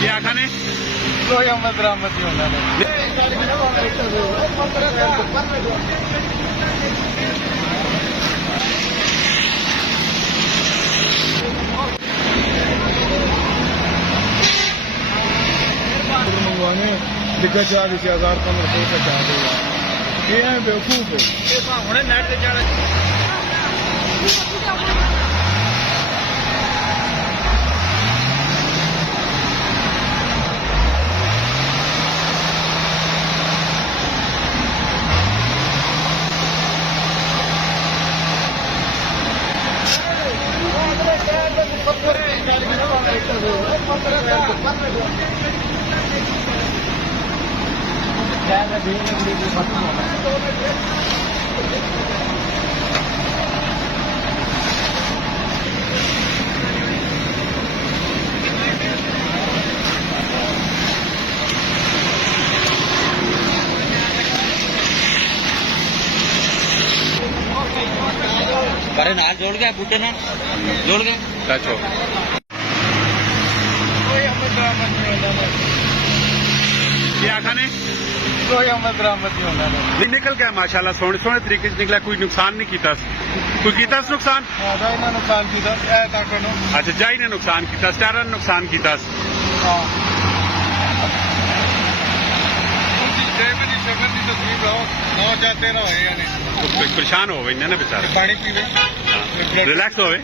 ਕੀ ਆਖਾ ਨੇ ਕੋਈ ਅਮਲ ਦਰਾਮਦ ਨਹੀਂ ਹੁੰਦਾ ਨੇ मंगवाने दिक्कत जा रही थी 1000-1500 का चाह देगा ये है बेवकूफ है हुणे नेट ते जाना अरे नाल जोड़ गया बूटे नाल जोड़ गया अच्छा कोई अमल दरामद नहीं ਹੁੰਦਾ ਨੇ ਕੀ ਆਖਾ ਨੇ ਕੋਈ ਅਮਲ ਦਰਾਮਦ ਨਹੀਂ ਹੁੰਦਾ ਨੇ ਨਹੀਂ ਨਿਕਲ ਗਿਆ ਮਾਸ਼ਾਅੱਲਾ ਸੋਹਣੇ ਸੋਹਣੇ ਤਰੀਕੇ ਚ ਨਿਕਲਿਆ ਕੋਈ ਨੁਕਸਾਨ ਨਹੀਂ ਕੀਤਾ ਕੋਈ ਕੀਤਾ ਸੀ ਨੁਕਸਾਨ ਆਦਾ ਇਹਨਾਂ ਨੁਕਸਾਨ ਕੀਤਾ ਇਹ ਤੱਕ ਨੂੰ ਅੱਛਾ ਜਾਈ ਨੇ ਨੁਕਸਾਨ ਕੀਤਾ ਸਟਾਰਾਂ ਨੇ ਨੁਕਸਾਨ ਕੀਤਾ ਹਾਂ ਦੇਵ ਦੀ ਸ਼ਕਲ ਦੀ ਤਸਵੀਰ ਲਾਓ ਨਾ ਜਾਤੇ ਨਾ ਹੋਏ ਯਾਨੀ ਪਰੇਸ਼ਾਨ ਹੋਵੇ ਇਹਨਾਂ ਨੇ ਵਿਚਾਰੇ ਪਾਣੀ ਪੀਵੇ ਰਿਲੈਕਸ ਹੋਵੇ